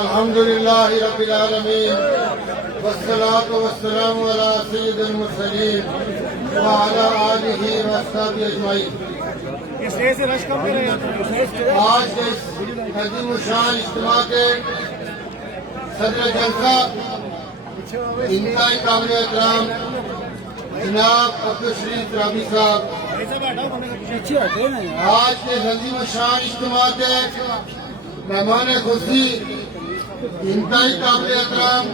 الحمد للہ رب العالمین والصلاة والسلام علی سید المرسلین وعلی آلہ وصحبہ اجمعین۔ آج کے اس عظیم الشان اجتماع کے صدر جلسہ انتہائی قابل احترام جناب عبدالشریف رابی صاحب، آج کے عظیم الشان اجتماع کے مہمان خصوصی انتہائی قابل احترام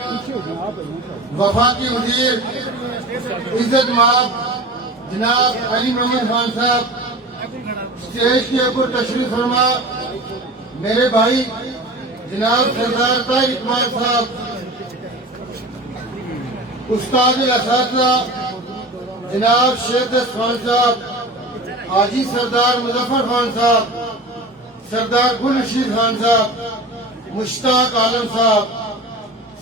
وفاقی وزیر عزت مآب جناب علی محمد خان صاحب، اسٹیج کے اوپر تشریف فرما میرے بھائی جناب سردار طاہر اقبال صاحب، استاد الاساتذہ جناب شیخ خان صاحب، حاجی سردار مظفر خان صاحب، سردار گل رشید خان صاحب، مشتاق عالم صاحب،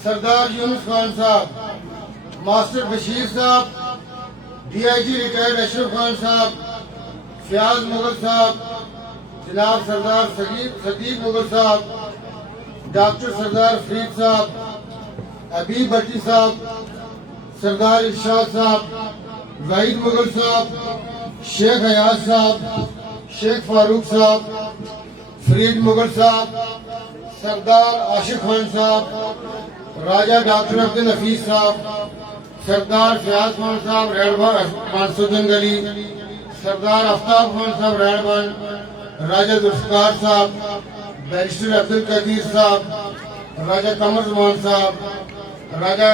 سردار یونس خان صاحب، ماسٹر بشیر صاحب، ڈی آئی جی ریٹائرڈ اشرف خان صاحب، فیاض مغل صاحب، جناب سردار صدیق مغل صاحب، ڈاکٹر سردار فرید صاحب، حبیب بھٹی صاحب، سردار ارشاد صاحب، وحید مغل صاحب، شیخ حیات صاحب، شیخ فاروق صاحب، فرید مغل صاحب، سردار عاشق خان صاحب، راجہ ڈاکٹر عبد الحفیظ صاحب، سردار فیاض خان صاحب ریڑبان 500 گلی، سردار آفتاب خان صاحب ریڑبان، راجہ ذوالفقار صاحب، بیرسٹر عبد القدیر صاحب، راجہ قمر زمان صاحب، راجہ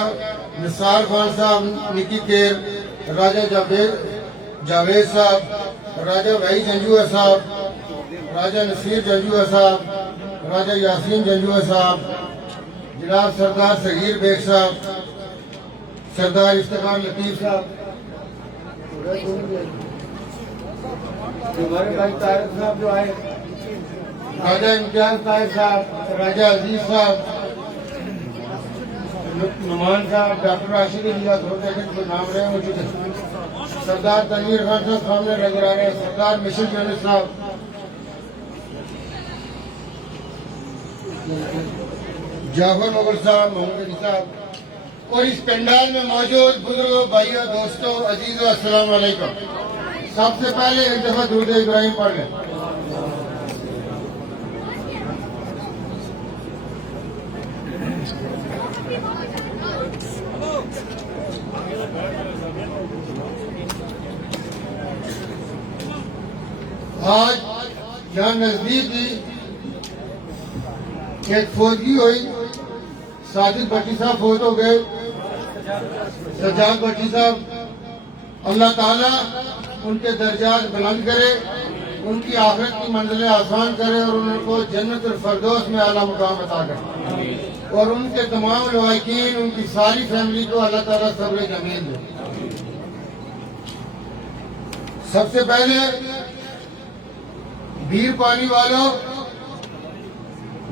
نثار خان صاحب نکی کیر، راجہ جاوید صاحب، راجہ وحید جنجوہ صاحب، راجہ نصیر جنجوہ صاحب، راجہ یاسین جنجوہ صاحب، جناب سردار صغیر بیگ صاحب، سردار افتخار لطیف صاحب، ہمارے بھائی طاہر صاحب جو آئے، راجہ امتیاز طاہر صاحب، راجہ عزیز صاحب، نعمان صاحب، ڈاکٹر راشد علیہ کو نام رہے ہیں مجھے، سردار تنویر خان صاحب سامنے نظر آ رہے ہیں، سردار مشل یونس صاحب، جعفر مغل صاحب، محمد علی صاحب، اور اس پنڈال میں موجود بزرگوں، بھائیوں، دوستوں، عزیزوں، السلام علیکم۔ سب سے پہلے ایک دفعہ درود ابراہیم پڑھ لیں۔ آج یہاں نزدیک ہی ایک فوجی ہوئی، ساجد بھٹی صاحب فوت ہو گئے، سجاد بھٹی صاحب، اللہ تعالیٰ ان کے درجات بلند کرے، ان کی آخرت کی منزلیں آسان کرے اور ان کو جنت الفردوس میں اعلیٰ مقام عطا کرے، اور ان کے تمام لواحقین، ان کی ساری فیملی کو اللہ تعالیٰ صبر جمیل دے۔ سب سے پہلے بیر پانی والوں،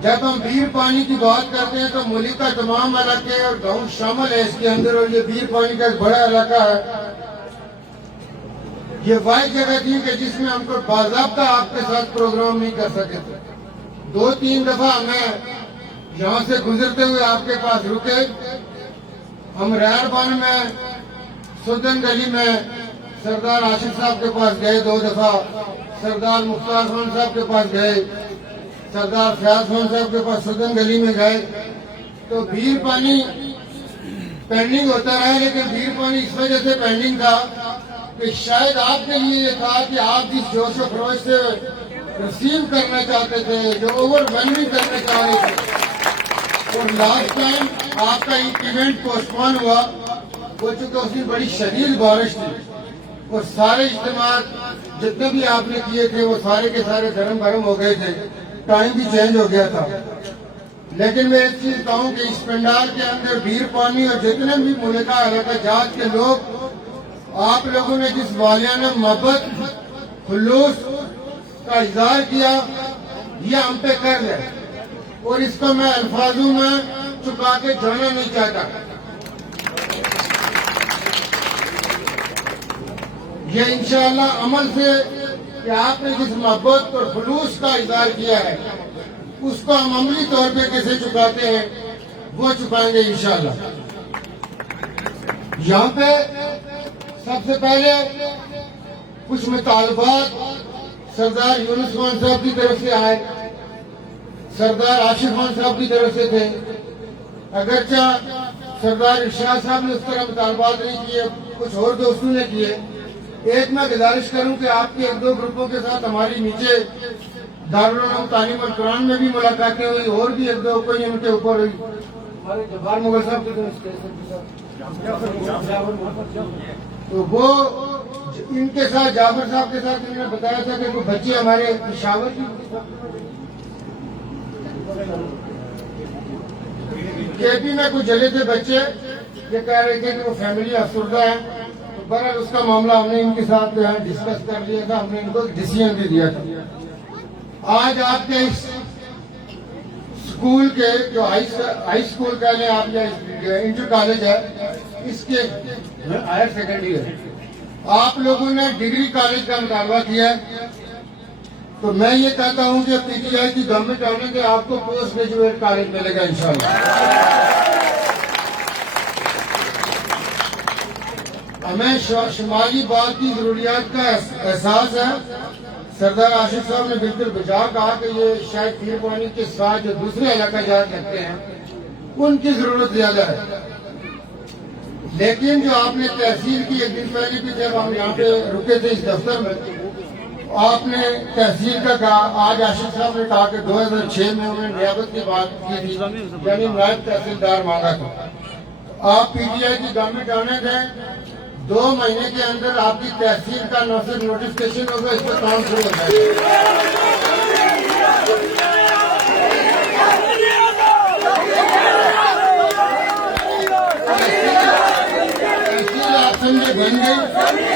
جب ہم بیر پانی کی بات کرتے ہیں تو ملک کا تمام علاقے اور گاؤں شامل ہے اس کے اندر، اور یہ بیر پانی کا ایک بڑا علاقہ ہے۔ یہ واحد جگہ تھی کہ جس میں ہم کو باضابطہ آپ کے ساتھ پروگرام نہیں کر سکے تھے۔ 2-3 دفعہ ہمیں یہاں سے گزرتے ہوئے آپ کے پاس رکے، ہم ریڑبان میں سدن گلی میں سردار عاشق صاحب کے پاس گئے 2 دفعہ، سردار مختار خان صاحب کے پاس گئے، سردار فیاض خان صاحب کے پاس سدن گلی میں گئے، تو بیر پانی پینڈنگ ہوتا رہا، لیکن بیر پانی اس وجہ سے پینڈنگ تھا کہ شاید آپ کے لیے یہ تھا کہ آپ جس جوش و خروش سے ریسیو کرنا چاہتے تھے، جو اوور ویلمنگ کرنا چاہ رہے تھے، اور لاسٹ ٹائم آپ کا ایونٹ پوسٹ پون ہوا، وہ چونکہ اس دن بڑی شدید بارش تھی اور سارے اجتماعات جتنے بھی آپ نے کیے تھے وہ سارے کے سارے گرم گرم ہو گئے تھے، ٹائم بھی چینج ہو گیا تھا۔ لیکن میں ایک چیز کہوں کہ اس پنڈال کے اندر بیر پانی اور جتنے بھی ملکہ علاقہ جات کے لوگ، آپ لوگوں نے جس والیانہ محبت خلوص کا اظہار کیا، یہ ہم پہ کر ہے، اور اس کو میں الفاظوں میں چھپا کے جانا نہیں چاہتا۔ یہ انشاءاللہ عمل سے کہ آپ نے جس محبت اور خلوص کا اظہار کیا ہے، اس کو ہم عملی طور پہ کیسے چکاتے ہیں وہ چکائیں گے انشاءاللہ۔ یہاں پہ سب سے پہلے کچھ مطالبات سردار یونس خان صاحب کی طرف سے آئے، سردار عاشق خان صاحب کی طرف سے تھے، اگرچہ سردار ارشاد صاحب نے اس طرح مطالبات نہیں کیے، کچھ اور دوستوں نے کیے۔ ایک میں گزارش کروں کہ آپ کے ایک دو گروپوں کے ساتھ ہماری نیچے دارالعلوم تعلیم القرآن میں بھی ملاقاتیں ہوئی، اور بھی ایک دو کوئی ان کے اوپر ہوئی۔ ہمارے جبار مغل صاحب کے تو وہ ان کے ساتھ جعفر صاحب کے ساتھ انہوں نے بتایا تھا کہ وہ بچے ہمارے پشاور کی کے پی میں کچھ جگہ تھے بچے، یہ کہہ رہے تھے کہ وہ فیملی افسردہ ہیں، تو بہرحال اس کا معاملہ ہم نے ان کے ساتھ ڈسکس کر لیا تھا، ہم نے ان کو ڈیسیژن بھی دیا تھا۔ آج آپ کے اس اسکول کے جو ہائی اسکول کہہ لیں آپ یا انٹر کالج ہے، اس کے ہائر سیکنڈری ہے، آپ لوگوں نے ڈگری کالج کا مطالبہ کیا ہے، تو میں یہ کہتا ہوں کہ پی ٹی آئی کی گورنمنٹ آنے کے آپ کو پوسٹ گریجویٹ کالج ملے گا انشاءاللہ۔ ہمیں شمالی باغ کی ضروریات کا احساس ہے۔ سردار عاشق صاحب نے بالکل بجا کہا کہ یہ شاید پیر پانی کے ساتھ جو دوسرے علاقہ جات لگتے ہیں ان کی ضرورت زیادہ ہے، لیکن جو آپ نے تحصیل کی ایک دن پہلے بھی جب ہم یہاں پہ رکے تھے اس دفتر میں، آپ نے تحصیل کا کہا، آج عاشق صاحب نے کہا کہ 2006 میں انہوں نے نیابت کی بات کی تھی، یعنی نائب تحصیلدار مانگا تھا۔ آپ پی ٹی آئی کی گورنمنٹ آنے تھے، 2 مہینے کے اندر آپ کی تحصیل کا نہ صرف نوٹیفکیشن ہوگا، اس پر کام شروع ہو جائے گا۔ تحصیل آپ سمجھے بن گئی۔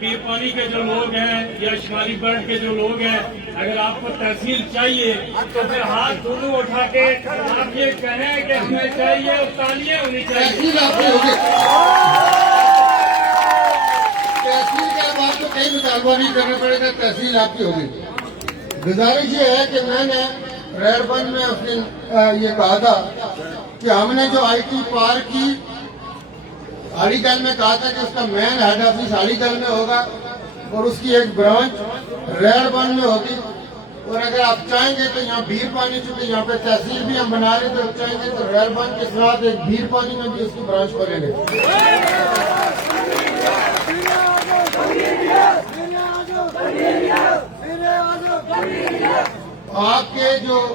پیر پانی کے جو لوگ ہیں یا شمالی برڈ کے جو لوگ ہیں، اگر آپ کو تحصیل چاہیے تو پھر ہاتھ دونوں اٹھا کے آپ یہ کہیں کہ ہمیں چاہیے اور تالیاں ہونی چاہیے۔ تحصیل آپ کی ہوگی، تحصیل کے بعد تو کئی مطالبہ نہیں کرنا پڑے گا، تحصیل آپ کی ہوگی۔ گزارش یہ ہے کہ میں نے ریڈ بند میں اس دن یہ کہا تھا کہ ہم نے جو آئی ٹی پارک کی علی گل میں کہا تھا کہ اس کا مین ہیڈ آفس علی گل میں ہوگا اور اس کی ایک برانچ ریڈ بند میں ہوگی، اور اگر آپ چاہیں گے تو یہاں بھیر پانی، چونکہ یہاں پہ تحصیل بھی ہم بنا رہے تو چاہیں گے تو ریڈ بند کے ساتھ ایک بھیر پانی میں بھی اس کی برانچ کھولیں گے۔ آپ کے جو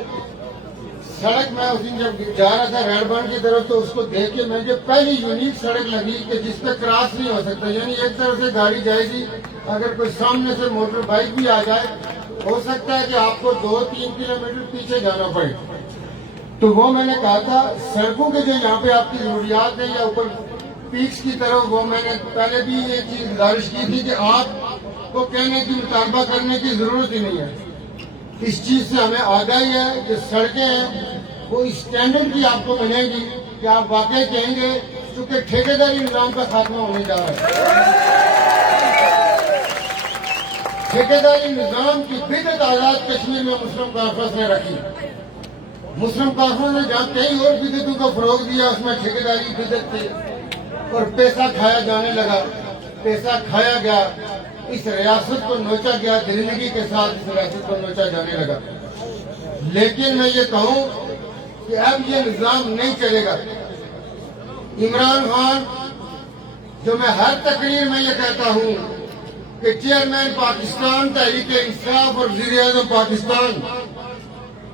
سڑک میں اس دن جب جا رہا تھا ریڈ بانڈ کی طرف تو اس کو دیکھ کے میں جو پہلی یونیک سڑک لگی کہ جس پہ کراس نہیں ہو سکتا، یعنی ایک طرف سے گاڑی جائے گی، اگر کوئی سامنے سے موٹر بائک بھی آ جائے ہو سکتا ہے کہ آپ کو 2-3 کلومیٹر پیچھے جانا پڑے۔ تو وہ میں نے کہا تھا سڑکوں کے جو یہاں پہ آپ کی ضروریات ہیں یا اوپر پیکس کی طرف، وہ میں نے پہلے بھی یہ چیز گزارش کی تھی کہ آپ کو کہنے کی مطالبہ کرنے کی ضرورت ہی نہیں ہے، اس چیز سے ہمیں آگاہی ہے کہ سڑکیں ہیں وہ اسٹینڈرڈ کی آپ کو ملیں گی کہ آپ واقعی کہیں گے، چونکہ ٹھیکیداری نظام کا خاتمہ ہونے جا رہا ہے۔ ٹھیکیداری نظام کی بدعت آزاد کشمیر میں مسلم کانفرنس نے رکھی، مسلم کانفرنس نے جہاں کئی اور بدعتوں کو فروغ دیا، اس میں ٹھیکیداری بدعت تھی اور پیسہ کھایا جانے لگا، پیسہ کھایا گیا، اس ریاست کو نوچا گیا، درندگی کے ساتھ اس ریاست کو نوچا جانے لگا۔ لیکن میں یہ کہوں کہ اب یہ نظام نہیں چلے گا۔ عمران خان، جو میں ہر تقریر میں یہ کہتا ہوں کہ چیئرمین پاکستان تحریک انصاف اور وزیر اعظم پاکستان،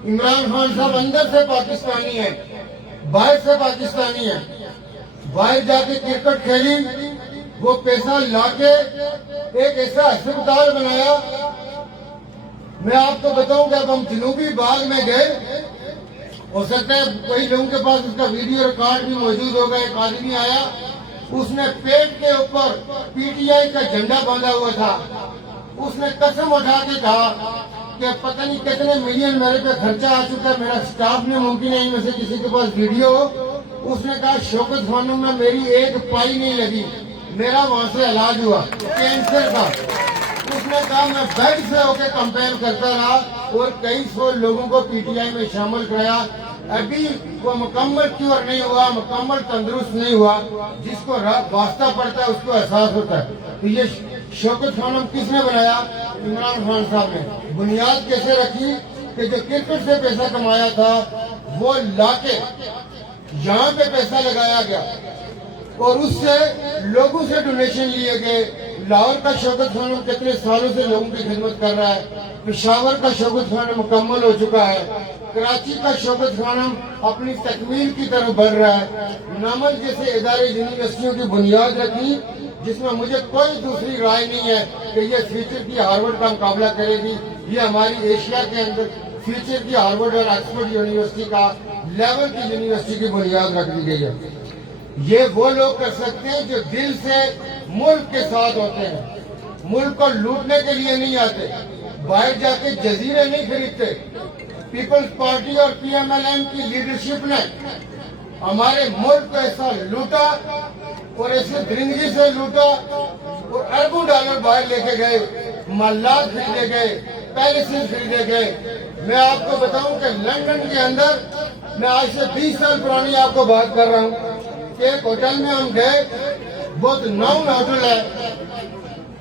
عمران خان صاحب اندر سے پاکستانی ہیں، باہر سے پاکستانی ہیں، باہر جا کے کرکٹ کھیلی، وہ پیسہ لا کے ایک ایسا ہسپتال بنایا۔ میں آپ کو بتاؤں کہ اب ہم جنوبی باغ میں گئے، ہو سکتا ہے کئی لوگوں کے پاس اس کا ویڈیو ریکارڈ بھی موجود ہوگا، ایک آدمی آیا، اس نے پیٹ کے اوپر پی ٹی آئی کا جھنڈا باندھا ہوا تھا، اس نے قسم اٹھا کے کہا کہ پتہ نہیں کتنے ملین میرے پہ خرچہ آ چکا ہے، میرا سٹاف نے ممکن ہے ان میں سے کسی کے پاس ویڈیو ہو، اس نے کہا شوکت خانوں میں میری ایک پائی نہیں لگی، میرا وہاں سے علاج ہوا کینسر کا، اس اس نے کہا میں بیڈ سے ہو کے کمپین کرتا رہا اور کئی سو لوگوں کو پی ٹی آئی میں شامل کرایا. ابھی وہ مکمل کیور نہیں ہوا, مکمل تندرست نہیں ہوا. جس کو واسطہ پڑتا ہے اس کو احساس ہوتا ہے. تو یہ شوکت خانم کس نے بنایا؟ عمران خان صاحب نے. بنیاد کیسے رکھی کہ جو کرکٹ سے پیسہ کمایا تھا وہ لا کے یہاں پہ پیسہ لگایا گیا اور اس سے لوگوں سے ڈونیشن لیے گئے. لاہور کا شوکت خانم کتنے سالوں سے لوگوں کی خدمت کر رہا ہے. پشاور کا شوکت خانم مکمل ہو چکا ہے. کراچی کا شوکت خانم اپنی تکمیل کی طرف بڑھ رہا ہے. نامل جیسے ادارے یونیورسٹیوں کی بنیاد رکھی جس میں مجھے کوئی دوسری رائے نہیں ہے کہ یہ فیوچر کی ہارورڈ کا مقابلہ کرے گی. یہ ہماری ایشیا کے اندر فیوچر کی ہارورڈ اور آکسفورڈ یونیورسٹی کا لیول کی یونیورسٹی کی بنیاد رکھ دی گئی ہے. یہ وہ لوگ کر سکتے ہیں جو دل سے ملک کے ساتھ ہوتے ہیں, ملک کو لوٹنے کے لیے نہیں آتے, باہر جا کے جزیرے نہیں خریدتے. پیپلز پارٹی اور پی ایم ایل ایم کی لیڈرشپ نے ہمارے ملک کو ایسا لوٹا اور ایسے درندگی سے لوٹا اور اربوں ڈالر باہر لے کے گئے, محلات خریدے گئے, پیلسز خریدے گئے. میں آپ کو بتاؤں کہ لندن کے اندر, میں آج سے 20 سال پرانی آپ کو بات کر رہا ہوں کہ ایک ہوٹل میں ہم گئے, بہت ناؤن ہوٹل ہے,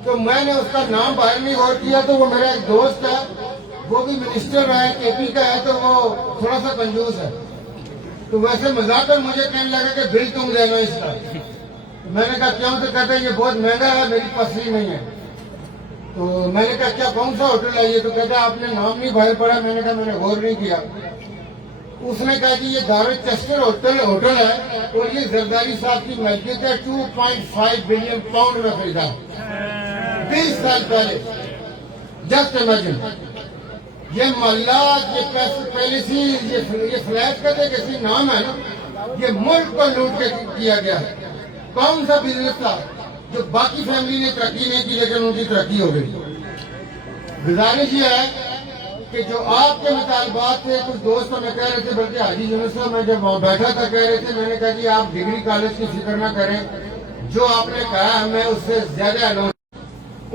تو میں نے اس کا نام باہر نہیں غور کیا. تو وہ میرا ایک دوست ہے, وہ بھی منسٹر ہے, کے پی کا ہے, تو وہ تھوڑا سا کنجوس ہے. تو ویسے مذاق کر مجھے کہنے لگا کہ بل تم دینا اس کا. میں نے کہا کیوں؟ تو کہتے ہیں یہ بہت مہنگا ہے, میری پاس ہی نہیں ہے. تو میں نے کہا کیا کون سا ہوٹل ہے یہ؟ تو کہتے ہیں آپ نے نام نہیں باہر پڑا. میں نے کہا میں نے غور نہیں کیا. اس نے کہا کہ یہ دارت چشکر ہوٹل ہے اور یہ زرداری صاحب کی ملکیت ہے. 2.5 بلین پاؤنڈ میں خریدا 20 سال پہلے. Just imagine. یہ محلات, یہ پیلیسز, یہ فلیٹ کا تو کسی نام ہے نا, یہ ملک کو لوٹ کے کیا گیا ہے. کون سا بزنس تھا جو باقی فیملی نے ترقی نہیں کی لیکن ان کی ترقی ہو گئی؟ گزارش یہ ہے کہ جو آپ کے مطالبات تھے, کچھ دوست ہمیں کہہ رہے تھے, بلکہ حاجی یونس صاحب میں جب وہاں بیٹھا تھا کہہ رہے تھے, میں نے کہا جی آپ ڈگری کالج کی فکر نہ کریں, جو آپ نے کہا ہمیں اس سے زیادہ اناؤنس.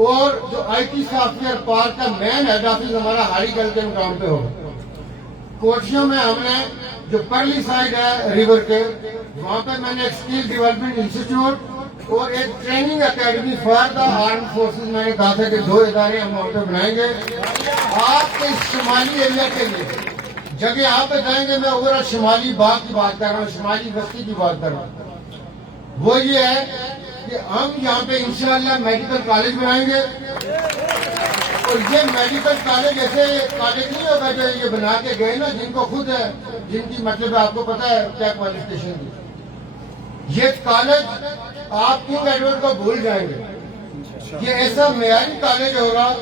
اور جو I T soft where park کا مین ہیڈ آفس ہمارا ہاری گل کے مقام پہ ہوگا. کوٹھیوں میں ہم نے جو پرلی سائڈ ہے ریور کے, وہاں پہ میں نے ایک اسکل ڈیولپمنٹ انسٹیٹیوٹ اور ایک training academy for the arm forces, میں نے کہا تھا کہ 2 ادارے ہم وہاں پہ بنائیں گے آپ کے شمالی ایریا کے لیے. جگہ آپ پہ جائیں گے, میں اوور شمالی باغ کی بات کر رہا ہوں, شمالی بستی کی بات کر رہا ہوں. وہ یہ ہے کہ ہم یہاں پہ انشاءاللہ میڈیکل کالج بنائیں گے. اور یہ میڈیکل کالج ایسے کالج نہیں ہوگا جو یہ بنا کے گئے نا, جن کو خود ہے, جن کی مطلب آپ کو پتا ہے کیا کوالیفکیشن کی. یہ کالج آپ کیوں ایڈورڈ کو بھول جائیں گے. یہ ایسا معیاری کالج ہوگا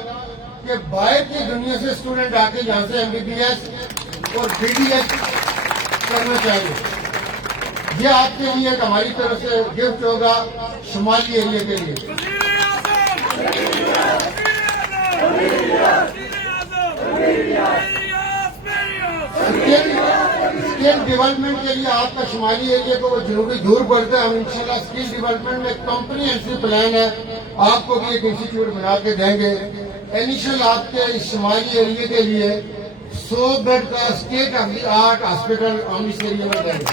کہ باہر کی دنیا سے اسٹوڈنٹ آ کے یہاں سے MBBS اور BDS کرنا چاہیے. یہ آپ کے لیے ایک ہماری طرف سے گفٹ ہوگا شمالی ایریا کے لیے. اسکل ڈیولپمنٹ کے لیے آپ کا شمالی ایریا کو وہ جنوبی دور پڑتا ہے. ہم انشاءاللہ اسکل ڈیولپمنٹ میں ایک کمپریہنسو پلان ہے, آپ کو بھی ایک انسٹیٹیوٹ بنا کے دیں گے. انیشل آپ کے اس شمالی ایریا کے لیے 100 بیڈ کا state of the art hospital ہم اس ایریا میں دیں گے.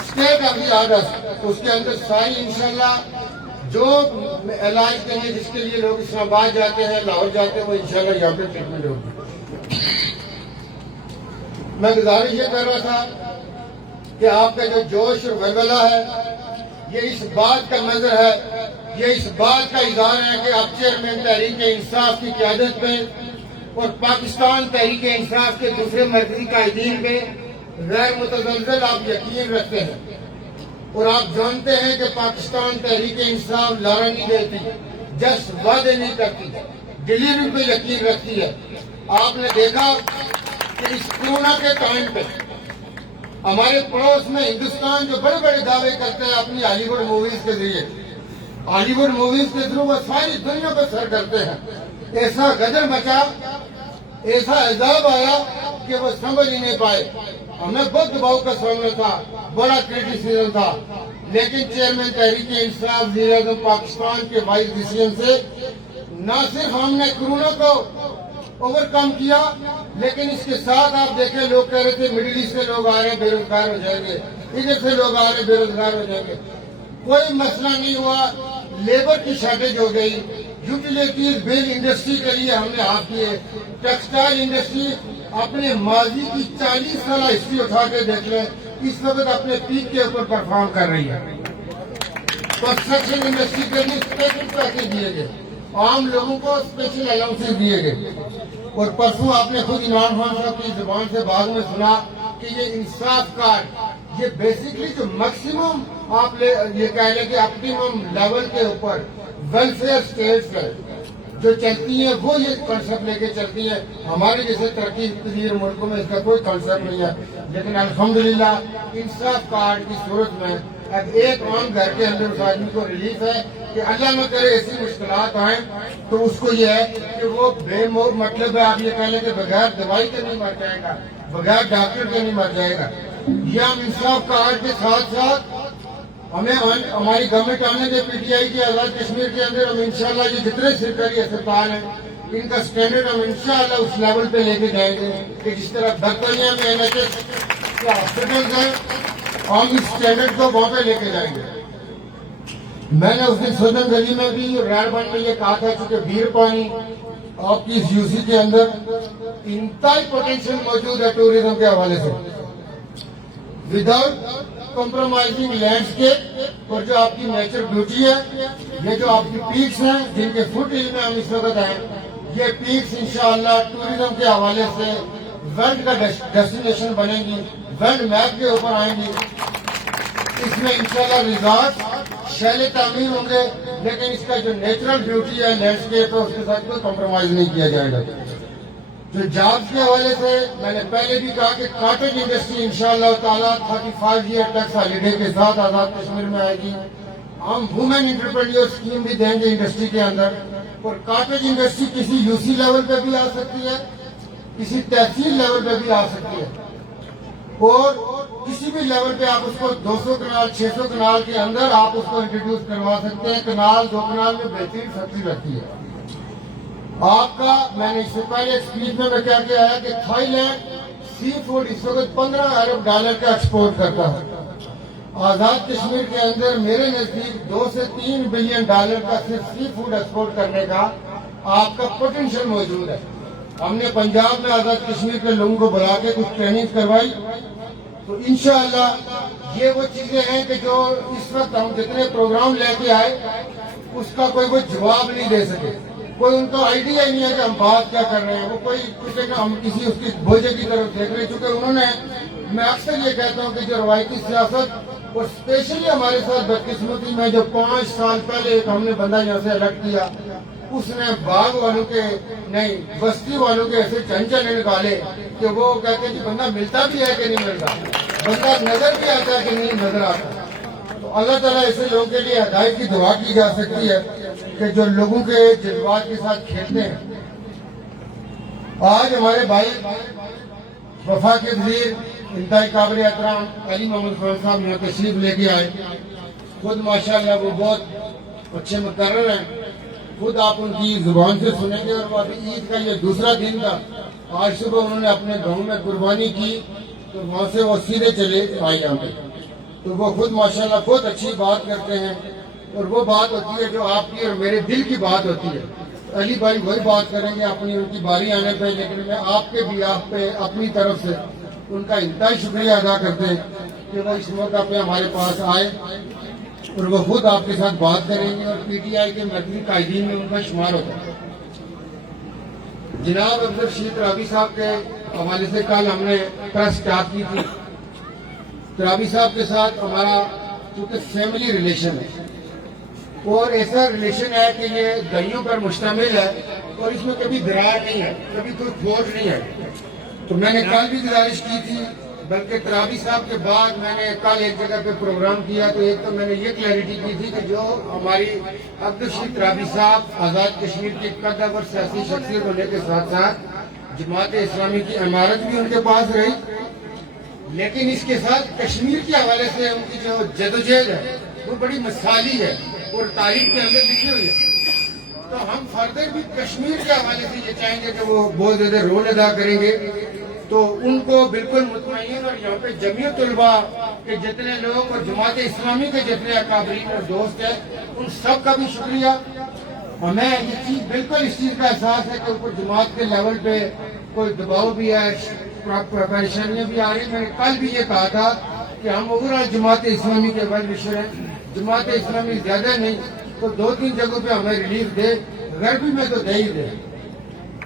اسٹیٹ آف دی آرٹ, اس کے اندر ساری انشاءاللہ جو علاج کے لیے جس کے لیے لوگ اسلام آباد جاتے ہیں, لاہور جاتے ہیں, وہ انشاءاللہ یہاں پہ ٹریٹمنٹ ہوگی. میں گزارش یہ کر رہا تھا کہ آپ کا جو جوش اور ولولہ ہے یہ اس بات کا نظر ہے, یہ اس بات کا اظہار ہے کہ آپ چیئرمین تحریک انصاف کی قیادت میں اور پاکستان تحریک انصاف کے دوسرے مرکزی قائدین پہ غیر متزلزل آپ یقین رکھتے ہیں. اور آپ جانتے ہیں کہ پاکستان تحریک انصاف لارا نہیں دیتی, جسٹ وعدے نہیں کرتی, ڈیلیوری پہ یقین رکھتی ہے. آپ نے دیکھا کہ اس کورونا کے ٹائم پہ ہمارے پڑوس میں ہندوستان جو بڑے بڑے دعوے کرتے ہیں اپنی ہالی ووڈ موویز کے ذریعے, ہالی ووڈ موویز کے تھرو وہ ساری دنیا پہ سر کرتے ہیں. ایسا غدر مچا, ایسا عذاب آیا کہ وہ سمجھ ہی نہیں پائے. ہمیں بہت دباؤ کا سامنا تھا, بڑا کرٹیسزم تھا. لیکن چیئرمین تحریک انصاف وزیر اعظم پاکستان کے وائس ڈیسیژن سے نہ صرف ہم نے کورونا کو اوور کم کیا، لیکن اس کے ساتھ آپ دیکھیں لوگ کہہ رہے تھے مڈل ایسٹ سے لوگ آ رہے ہیں بے روزگار ہو جائیں گے، ادھر سے لوگ آ رہے ہیں بے روزگار ہو جائیں گے، کوئی مسئلہ نہیں ہوا۔ لیبر کی شارٹیج ہو گئی، یوٹیلیٹیز بل انڈسٹری کے لیے ہم نے ہاتھ کیے، ٹیکسٹائل انڈسٹری اپنے ماضی کی 40 سالہ ہسٹری اٹھا کے دیکھ لیں، اس وقت اپنے پیک کے اوپر پرفارم کر رہی ہے۔ کنسٹرکشن انڈسٹری کے لیے اسپیشل پیکیج دیے گئے، عام لوگوں کو اسپیشل الاؤنسز دیے گئے، اور پرسوں آپ نے خود عمران خان صاحب کی زبان سے بعد میں سنا کہ یہ انصاف کارڈ، یہ بیسکلی جو میکسیمم آپ یہ کہہ لیں کہ اپٹیمم لیول کے اوپر ویلفیئر اسٹیٹس ہے جو چلتی ہیں، وہ یہ کنسپٹ لے کے چلتی ہیں۔ ہمارے جیسے ترقی پذیر ملکوں میں اس کا کوئی کنسپٹ نہیں ہے، لیکن الحمدللہ انصاف کارڈ کی صورت میں اب ایک عام گھر کے اندر اس آدمی کو ریلیف ہے کہ اللہ نہ کرے ایسی مشکلات آئیں تو اس کو یہ ہے کہ وہ بے مطلب ہے، آپ یہ کہہ لیں کہ بغیر دوائی کے نہیں مر جائے گا، بغیر ڈاکٹر کے نہیں مر جائے گا۔ یہ ہم انصاف کارڈ کے ساتھ ساتھ ہمیں ہماری گورنمنٹ آنے کے پی ٹی آئی کی آزاد کشمیر کے اندر ہم انشاءاللہ یہ جتنے سرکاری اسپتال ہیں ان کا اسٹینڈرڈ ہم انشاءاللہ اس لیول پہ لے کے جائیں گے کہ جس طرح برطانیہ میں NHS کے ہاسپٹلز ہیں، ہم اس اسٹینڈرڈ کو وہاں پہ لے کے جائیں گے۔ میں نے اس دن سوجن گلی میں بھی ریڈ بنڈ میں یہ کہا تھا کہ بیر پانی آپ کی اس یو سی کے اندر انتہائی پوٹینشیل موجود ہے ٹوریزم کے حوالے سے، وداؤٹ کمپرومائزنگ لینڈسکیپ، اور جو آپ کی نیچر بیوٹی ہے، یہ جو آپ کی پیکس ہیں جن کے فٹ ہل میں ہم اس وقت ہیں، یہ پیکس انشاءاللہ ٹوریزم کے حوالے سے ورلڈ کا ڈیسٹینیشن بنیں گی، ورلڈ میپ کے اوپر آئیں گی۔ اس میں انشاءاللہ ریزارٹ شیلے تعمیر ہوں گے، لیکن اس کا جو نیچرل بیوٹی ہے لینڈسکیپ ہے اس کے ساتھ کوئی کمپرومائز نہیں کیا جائے گا۔ جو جابز کے حوالے سے میں نے پہلے بھی کہا کہ کاٹیج انڈسٹری انشاءاللہ تعالیٰ 35 ایئر ٹیکس ہالیڈے کے ساتھ آزاد کشمیر میں آئے گی۔ ہم وومن انٹرپرینیور اسکیم بھی دیں گے انڈسٹری کے اندر، اور کاٹیج انڈسٹری کسی یو سی لیول پہ بھی آ سکتی ہے، کسی تحصیل لیول پہ بھی آ سکتی ہے، اور کسی بھی لیول پہ آپ اس کو 200 کنال 600 کنال کے اندر آپ اس کو انٹروڈیوس کروا سکتے ہیں۔ کنال 2 کنال میں بہترین سبزی رہتی ہے آپ کا۔ میں نے اس سے پہلے اسپیچ میں کیا کیا ہے کہ تھائی لینڈ سی فوڈ اس وقت $15 ارب کا ایکسپورٹ کرتا ہے۔ آزاد کشمیر کے اندر میرے نزدیک $2 سے $3 بلین کا صرف سی فوڈ ایکسپورٹ کرنے کا آپ کا پوٹینشیل موجود ہے۔ ہم نے پنجاب میں آزاد کشمیر کے لوگوں کو بلا کے کچھ ٹریننگ کروائی، تو انشاءاللہ یہ وہ چیزیں ہیں کہ جو اس وقت ہم جتنے پروگرام لے کے آئے اس کا کوئی وہ جواب نہیں دے سکے، کوئی ان کا آئیڈیا ہی نہیں ہے کہ ہم بات کیا کر رہے ہیں، وہ کوئی کسی کا ہم کسی اس کی بوجھے کی طرف دیکھ رہے، چونکہ انہوں نے، میں اکثر یہ کہتا ہوں کہ جو روایتی سیاست اور اسپیشلی ہمارے ساتھ بدقسمتی میں جو 5 سال پہلے ایک ہم نے بندہ یہاں سے الٹ کیا، اس نے باغ والوں کے نہیں بستی والوں کے ایسے چنچل نکالے کہ وہ کہتے ہیں کہ بندہ ملتا بھی ہے کہ نہیں ملتا، بندہ نظر بھی آتا ہے کہ نہیں نظر آتا۔ تو اللہ تعالیٰ ایسے لوگوں کے لیے ہدایت کی دعا کی جا سکتی ہے کہ جو لوگوں کے جذبات کے ساتھ کھیلتے ہیں۔ آج ہمارے بھائی وفاق وزیر انتہائی قابل احترام علی محمد خان صاحب یہاں تشریف لے کے آئے، خود ماشاءاللہ وہ بہت اچھے مقرر ہیں، خود آپ ان کی زبان سے سنیں گے۔ اور وہ ابھی عید کا یہ دوسرا دن تھا، آج صبح انہوں نے اپنے گاؤں میں قربانی کی تو وہاں سے وہ سیدھے چلے آئے یہاں پہ، تو وہ خود ماشاءاللہ بہت اچھی بات کرتے ہیں، اور وہ بات ہوتی ہے جو آپ کی اور میرے دل کی بات ہوتی ہے۔ علی بھائی وہی بات کریں گے اپنی ان کی باری آنے پہ، لیکن میں آپ کے بھی آپ پہ اپنی طرف سے ان کا انتہائی شکریہ ادا کرتے ہیں کہ وہ اس موقع پہ ہمارے پاس آئے اور وہ خود آپ کے ساتھ بات کریں گے، اور پی ٹی آئی کے مرکزی قائدین میں ان کا شمار ہوتا ہے۔ جناب افضل شیخ ترابی صاحب کے حوالے سے کل ہم نے پریس اسٹارٹ کی تھی۔ ترابی صاحب کے ساتھ ہمارا چونکہ فیملی ریلیشن ہے، اور ایسا ریلیشن ہے کہ یہ دہیوں پر مشتمل ہے، اور اس میں کبھی درار نہیں ہے، کبھی کوئی کھوٹ نہیں ہے۔ تو میں نے کل بھی گزارش کی تھی، بلکہ ترابی صاحب کے بعد میں نے کل ایک جگہ پہ پروگرام کیا تو ایک تو میں نے یہ کلیئرٹی کی تھی کہ جو ہماری عبدالشیخ ترابی صاحب آزاد کشمیر کی قدر سیاسی شخصیت ہونے کے ساتھ ساتھ جماعت اسلامی کی عمارت بھی ان کے پاس رہی، لیکن اس کے ساتھ کشمیر کے حوالے سے ان کی جو جدوجہد ہے وہ بڑی مثالی ہے اور تاریخ کے اندر لکھی ہوئی ہے. تو ہم فردر بھی کشمیر کے حوالے سے یہ چاہیں گے کہ وہ بہت زیادہ رول ادا کریں گے. تو ان کو بالکل مطمئن، اور یہاں پہ جمعیت طلباء کے جتنے لوگ اور جماعت اسلامی کے جتنے اکابرین اور دوست ہیں ان سب کا بھی شکریہ. ہمیں یہ چیز بالکل اس چیز کا احساس ہے کہ اوپر جماعت کے لیول پہ کوئی دباؤ بھی ہے، پریشانیاں بھی آ رہی. میں نے کل بھی یہ کہا تھا کہ ہم اوور جماعت اسلامی کے ویل وشر ہیں. جماعت اسلامی زیادہ نہیں تو 2-3 جگہوں پہ ہمیں ریلیف دے، غربی میں تو دے ہی دے.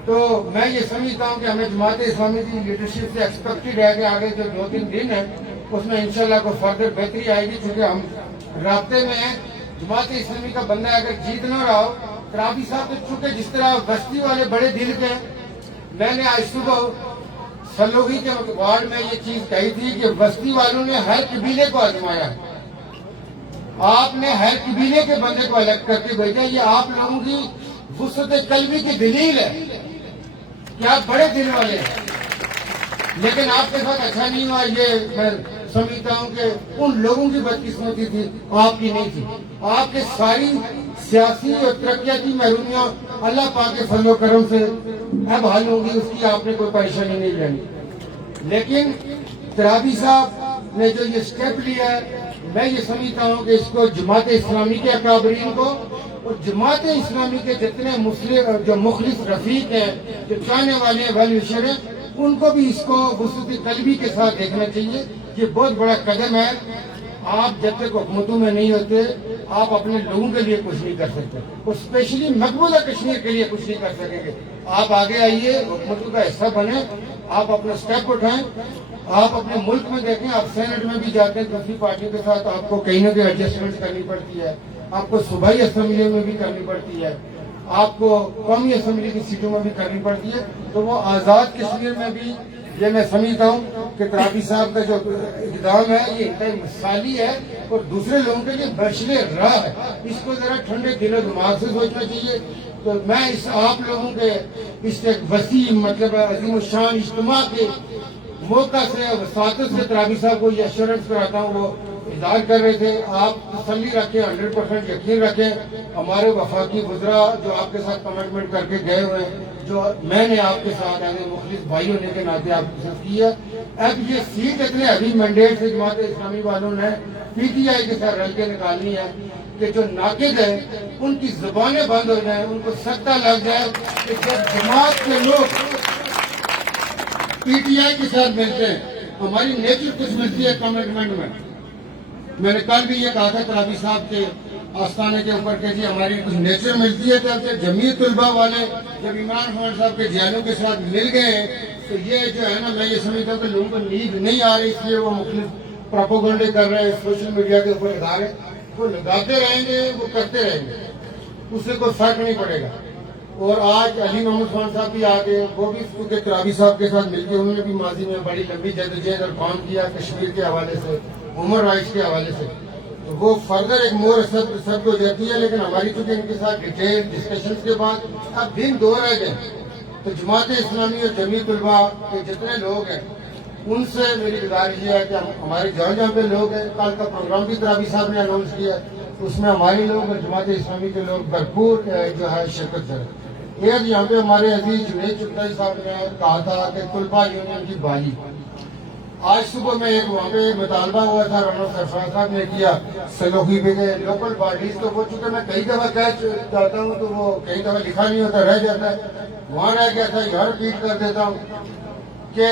تو میں یہ سمجھتا ہوں کہ ہمیں جماعت اسلامی کی لیڈرشپ سے ایکسپیکٹڈ ہے کہ آگے جو 2-3 دن ہیں اس میں انشاءاللہ کو فردر بہتری آئے گی، کیونکہ ہم رابطے میں ہیں. جماعت اسلامی کا بندہ اگر جیت نہ رہا ہو، ترابی صاحب تو چونکہ جس طرح بستی والے بڑے دل کے ہیں. میں نے آج صبح سلوگی کے وارڈ میں یہ چیز کہی تھی کہ بستی والوں نے ہر قبیلے کو آزمایا، آپ نے ہر قبیلے کے بندے کو الگ کر کے بھیجا. یہ آپ لوگوں کی وسعت قلبی کی دلیل ہے کہ آپ بڑے دل والے ہیں. لیکن آپ کے ساتھ اچھا نہیں ہوا. یہ میں سمجھتا ہوں کہ ان لوگوں کی بدقسمتی تھی، آپ کی نہیں تھی. آپ کے ساری سیاسی اور ترقیاتی محرومیاں اللہ پاک کے فضل و کرم سے اب حل ہوگی، اس کی آپ نے کوئی پریشانی نہیں لینی. لیکن ترابی صاحب نے جو یہ سٹیپ لیا ہے، میں یہ سمجھتا ہوں کہ اس کو جماعت اسلامی کے اکابرین کو اور جماعت اسلامی کے جتنے جو مخلص رفیق ہیں، جو چاہنے والے ہیں، ویل وشر ہیں، ان کو بھی اس کو وسعت قلبی کے ساتھ دیکھنا چاہیے. یہ بہت بڑا قدم ہے. آپ جب تک حکومتوں میں نہیں ہوتے آپ اپنے لوگوں کے لیے کچھ نہیں کر سکتے، اور اسپیشلی مقبوضہ کشمیر کے لیے کچھ نہیں کر سکیں گے. آپ آگے آئیے، حکومتوں کا حصہ بنیں، آپ اپنا سٹیپ اٹھائیں. آپ اپنے ملک میں دیکھیں، آپ سینٹ میں بھی جاتے ہیں دوسری پارٹیوں کے ساتھ، آپ کو کہیں نہ کہیں ایڈجسٹمنٹ کرنی پڑتی ہے. آپ کو صوبائی اسمبلی میں بھی کرنی پڑتی ہے، آپ کو قومی اسمبلی کی سیٹوں میں بھی کرنی پڑتی ہے. تو وہ آزاد کشمیر میں بھی یہ میں سمجھتا ہوں کہ ترابی صاحب کا جو اقدام ہے یہ انتہائی مثالی ہے اور دوسرے لوگوں کے لیے برشل راہ ہے. اس کو ذرا ٹھنڈے دل و دماغ سے سوچنا چاہیے. تو میں اس آپ لوگوں کے اس وسیع مطلب عظیم الشان اجتماع کے موقع سے وساطت سے ترابی صاحب کو یہ ایشورنس کراتا ہوں. وہ اظہار کر رہے تھے، آپ تسلی رکھیں، 100% یقین رکھیں. ہمارے وفاقی وزراء جو آپ کے ساتھ کمٹمنٹ کر کے گئے ہوئے ہیں، جو میں نے آپ کے ساتھ ایز مخلص بھائی ہونے کے ناطے آپ کے ساتھ کیا. اب یہ سیٹ اتنے ابھی مینڈیٹ سے جماعت اسلامی والوں نے پی ٹی آئی کے ساتھ رل کے نکالنی ہے کہ جو ناقد ہیں ان کی زبانیں بند ہو جائیں، ان کو سکتہ لگ جائے کہ جب جماعت کے لوگ پی ٹی آئی کے ساتھ ملتے ہیں ہماری نیچر کچھ ملتی ہے کمٹمنٹ میں. میں نے کل بھی یہ کہا تھا ترابی صاحب کے آستانے کے اوپر کہ جی ہماری کچھ نیچر ملتی ہے. جب جمعیت طلباء والے جب عمران خان صاحب کے جیانوں کے ساتھ مل گئے ہیں تو یہ جو ہے نا، میں یہ سمجھتا ہوں کہ لوگوں کو نیند نہیں آ رہی، اس لیے وہ مختلف پروپیگنڈے کر رہے ہیں، سوشل میڈیا کے اوپر لگا رہے ہیں. وہ لگاتے رہیں گے، وہ کرتے رہیں گے، اس سے کوئی فرق نہیں پڑے گا. اور آج علی محمد خان صاحب بھی آ گئے، وہ بھی کیونکہ ترابی صاحب کے ساتھ مل کے انہوں نے بھی ماضی میں بڑی لمبی جدوجہد اور کام کیا کشمیر کے حوالے سے، ہیومن رائٹس کے حوالے سے. تو وہ فردر ایک مور سب ہو جاتی ہے. لیکن ہماری چونکہ ان کے ساتھ ڈیٹیل ڈسکشنز کے بعد اب دن 2 رہ گئے، تو جماعت اسلامی اور جمعیت طلباء کے جتنے لوگ ہیں ان سے میری گزارش یہ ہے کہ ہمارے جہاں جہاں پہ لوگ ہیں، کل کا پروگرام بھی ترابی صاحب نے اناؤنس کیا ہے، اس میں ہمارے لوگ اور جماعت اسلامی کے لوگ بھرپور جو ہے شرکت کریں. ایک یہاں پہ ہمارے عزیز جنید چغتائی صاحب نے کہا تھا کہ طلباء یونین کی بحالی. آج صبح میں ایک وہاں پہ مطالبہ ہوا تھا، رونق سرفراز صاحب نے کیا سلوکی پہ کہ لوکل باڈیز تو وہ چونکہ میں کئی دفعہ کہہ جاتا ہوں تو وہ کئی دفعہ لکھا نہیں ہوتا، رہ جاتا ہے، وہاں رہ گیا تھا. یہاں ریپیٹ کر دیتا ہوں کہ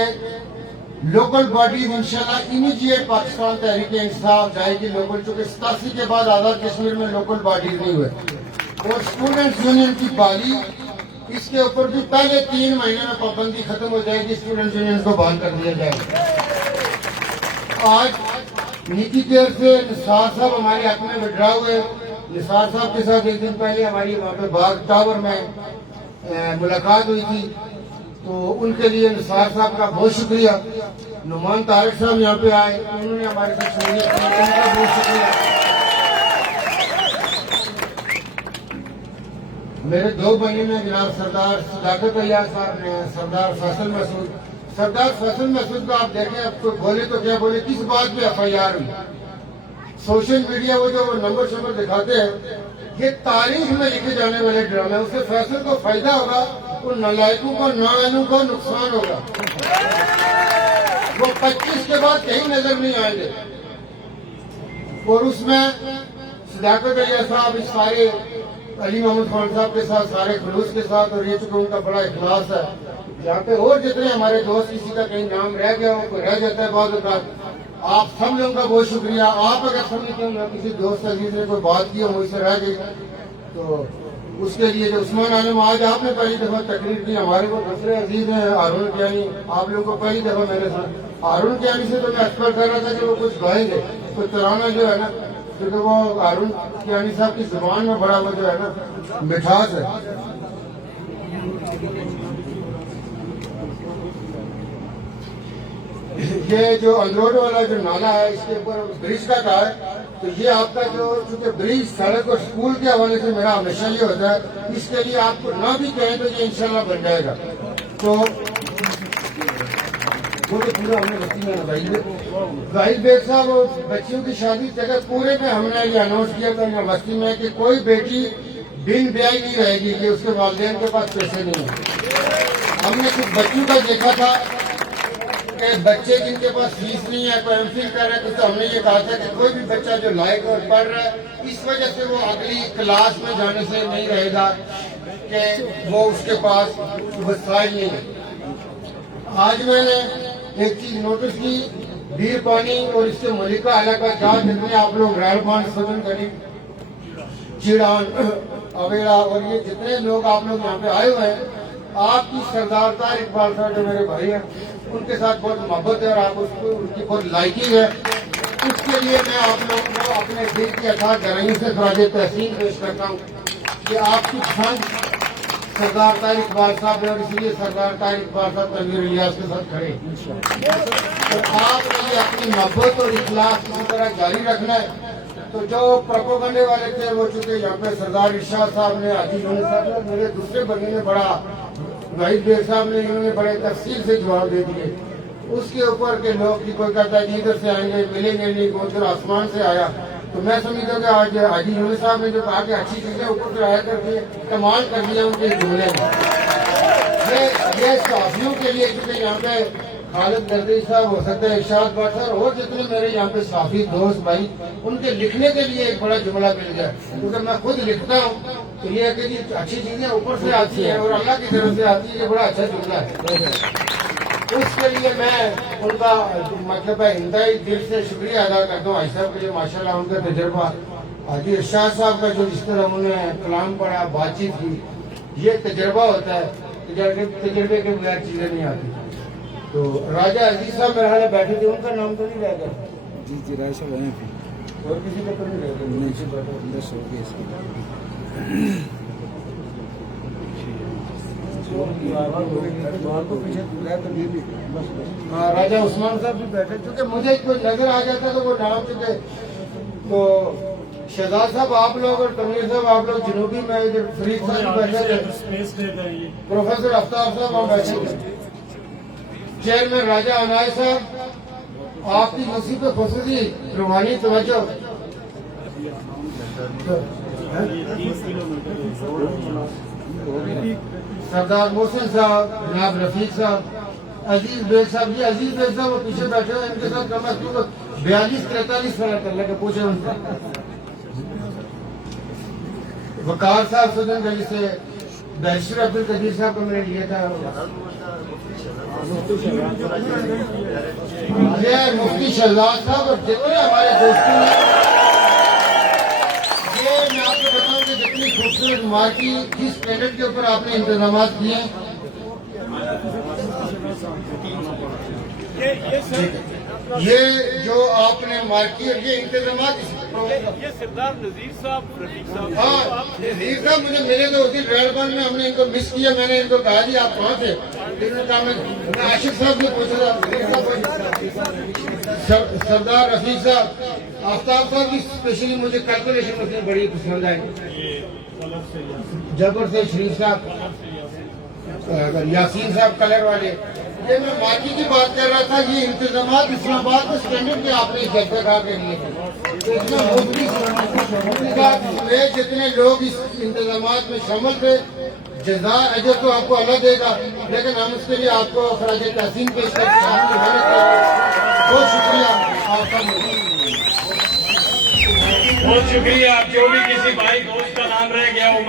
لوکل باڈیز انشاءاللہ امیجیٹ پاکستان تحریک انصاف جائے گی لوکل، چونکہ 87 کے بعد آزاد کشمیر میں لوکل باڈیز نہیں ہوئے. اور اسٹوڈنٹس یونین کی بحالی، اس کے اوپر بھی پہلے 3 مہینے میں پابندی ختم ہو جائے گی، اسٹوڈنٹس یونین کو بحال کر دیا جائے گا. آج نیتی کیئر سے نثار صاحب ہمارے حق میں وڈرا ہوئے. نثار صاحب کے ساتھ ایک دن پہلے ہماری وہاں پہ باغ ٹاور میں ملاقات ہوئی تھی، تو ان کے لیے نثار صاحب کا بہت شکریہ. نعمان طارق صاحب یہاں پہ آئے، انہوں نے ہمارے ساتھ شمولیت کی، ان کا بہت شکریہ. میرے 2 بھائی میں جناب سردار صداقت ایاز صاحب نے، سردار فیصل مسعود سردار فیصل مسعود کو آپ دیکھیں، اب کوئی بولے تو کیا بولے، کس بات پہ FIR ہوئی؟ سوشل میڈیا وہ جو نمبر شمبر دکھاتے ہیں، یہ تاریخ میں لکھے جانے والے ڈرامے، اس سے فیصل کو فائدہ ہوگا، ان نالائکوں کو نااہلوں کو نقصان ہوگا. وہ 25 کے بعد کہیں نظر نہیں آئیں گے. اور اس میں صداقت علیہ صاحب اس سارے علی محمد خان صاحب کے ساتھ، سارے خلوص کے ساتھ، اور یہ چونکہ ان کا بڑا اخلاص ہے جہاں پہ اور جتنے ہمارے دوست کسی کا کہیں نام رہ گیا ہو، کوئی رہ جاتا ہے بعض اوقات، آپ سب لوگوں کا بہت شکریہ. آپ اگر سمجھتے ہیں کسی دوست عزیز نے کوئی بات کی ہو مجھ سے رہ گئی تو اس کے لیے جو عثمان عالم آج آپ نے پہلی دفعہ تقریر کی، ہمارے کو دوسرے عزیز ہیں ہارون کیانی، آپ لوگوں کو پہلی دفعہ میرے ساتھ ہارون کیانی سے تو میں ایکسپیکٹ کر رہا تھا کہ وہ کچھ گائیں گے، کوئی ترانہ جو ہے نا، کیونکہ وہ ہارون کیانی صاحب کی زبان میں بڑا وہ جو ہے نا مٹھاس ہے. یہ جو اندروڈ والا جو نالا ہے، اس کے اوپر برج کا کہا ہے، تو یہ آپ کا جو چونکہ برج سڑک اور اسکول کے حوالے سے میرا ہمیشہ یہ ہوتا ہے، اس کے لیے آپ کو نہ بھی کہیں تو یہ انشاءاللہ بن جائے گا. تو وہ تو پورا ہم نے بستی میں زاہد بیگ صاحب اور بچیوں کی شادی جگہ پورے میں ہم نے یہ اناؤنس کیا تھا یونیورسٹی میں کہ کوئی بیٹی بن بیاہی نہیں رہے گی کہ اس کے والدین کے پاس پیسے نہیں ہیں. ہم نے کچھ بچوں کا دیکھا تھا کہ بچے جن کے پاس فیس نہیں ہے، کوئی MPhil کر رہا ہے، تو ہم نے یہ کہا تھا کہ کوئی بھی بچہ جو لائق اور پڑھ رہا ہے، اس وجہ سے وہ اگلی کلاس میں جانے سے نہیں رہے گا کہ وہ اس کے پاس وسائل نہیں ہے. آج میں نے ایک چیز نوٹس کی، بیر پانی اور اس کے ملکہ علاقہ جات جتنے آپ لوگ ریل بانڈ سدن کری، چیڑان، اویڑا اور یہ جتنے لوگ آپ لوگ یہاں پہ آئے ہوئے ہیں، آپ کی سردار طاہر اقبال صاحب جو میرے بھائی ہیں، ان کے ساتھ بہت محبت ہے اور آپ اس کو ان کی بہت لائکنگ ہے. اس کے لیے میں آپ لوگوں کو اپنے دل کی اتھاہ گہرائیوں سے خراج تحسین پیش کرتا ہوں کہ آپ کی پسند سردار طاہر اقبال صاحب ہے، اور اس لیے سردار طاہر اقبال صاحب تنویر الیاس کے ساتھ کھڑے. اور آپ نے یہ اپنی محبت اور اخلاص اسی طرح جاری رکھنا ہے. تو جو پروپیگنڈے والے تھے وہ چونکہ یہاں پہ سردار ارشاد صاحب نے، حاجی یونس صاحب نے، میرے دوسرے بندے نے بڑا، زاہد بیگ صاحب نے، انہوں نے بڑے تفصیل سے جواب دے دیے اس کے اوپر کہ لوگ کی کوئی کہتا ہے کہ ادھر سے آئیں گے ملیں گے نہیں، کوئی ادھر آسمان سے آیا. تو میں سمجھتا ہوں کہ آج حاجی یونس صاحب نے جو کہا کہ اچھی چیزیں اوپر سے آیا کر دی، کمال کر دیا ان کے جملے میں. یہ صحافیوں کے لیے کیونکہ یہاں پہ خالد گردی صاحب، ہو سکتا ہے ارشاد بٹ صاحب اور جتنے میرے یہاں پہ صحافی دوست بھائی، ان کے لکھنے کے لیے ایک بڑا جملہ مل گیا، کیونکہ میں خود لکھتا ہوں تو یہ ہے کہ یہ اچھی چیزیں اوپر سے آتی ہیں اور اللہ کی طرف سے آتی ہے، یہ بڑا اچھا جملہ ہے. اس کے لیے میں ان کا مطلب ہے انتہائی دل سے شکریہ ادا کرتا ہوں حاجی صاحب کے لیے. ماشاء اللہ ان کا تجربہ، حاجی ارشاد صاحب کا جو جس طرح انہوں نے کلام پڑھا، بات چیت کی، یہ تجربہ ہوتا ہے، تجربے کے بغیر چیزیں نہیں آتی. تو راجہ عزیز صاحب میرے خیال بیٹھے تھے، ان کا نام تو نہیں رہ گیا؟ جی راجہ صاحب وہیں پہ، اور کسی کا تو نہیں رہ گیا. راجہ عثمان صاحب بھی بیٹھے، کیونکہ مجھے کوئی نظر آ جاتا تو وہ نام چکے. تو شہزاد صاحب آپ لوگ اور تنویر صاحب آپ لوگ جنوبی میں، ادھر فرید صاحب بیٹھے تھے، پروفیسر آفتاب صاحب وہاں بیٹھے تھے، چیئرمین راجہ عنایت صاحب، آپ کی کسی پہ خصوصی روحانی توجہ. سردار محسن صاحب، جناب رفیق صاحب، عزیز بیگ صاحب. یہ عزیز بیگ صاحب وہ پیچھے بیٹھے ہوئے، ان کے ساتھ کم از کم 42-43 سال کر لے کے پوچھے ان سے. وقار صاحب سدن گلی سے، بیشر عبد القدیر صاحب کو میں نے لیا تھا. یہ مفتی شہزاد صاحب اور جتنے ہمارے دوستوں ہیں، یہ میں آپ کو بتاؤں کہ جتنی خوبصورت مارکی جس اسٹینڈرڈ کے اوپر آپ نے انتظامات کیے ہیں، یہ جو آپ نے مارکی اور یہ انتظامات، یہ سردار نذیر صاحب، رفیق صاحب. ہاں نذیر صاحب مجھے ملے تو اس دن ریل بانڈ میں، ہم نے ان کو مس کیا. میں نے ان کو کہا جی آپ کہاں تھے؟ انہوں نے کہا میں عاشق صاحب سے پوچھا تھا. سردار رفیق صاحب، آفتاب صاحب کی اسپیشلی مجھے کیلکولیشن اس میں بڑی پسند آئی. جبر سے شریف صاحب، یاسین صاحب کلر والے. یہ میں باقی کی بات کر رہا تھا. یہ انتظامات اسلام آباد کے اسٹینڈرڈ کے آپ نے جلسہ کھا کے لیے تھے. تو اتنا مفتی جتنے لوگ اس انتظامات میں شامل تھے جزائے اجر تو آپ کو اللہ دے گا, لیکن ہم اس کے لیے آپ کو خراج تحسین پیش کرتے ہیں. بہت شکریہ آپ کا. بہت شکریہ. جو بھی کسی بھائی دوست کا نام رہ گیا وہ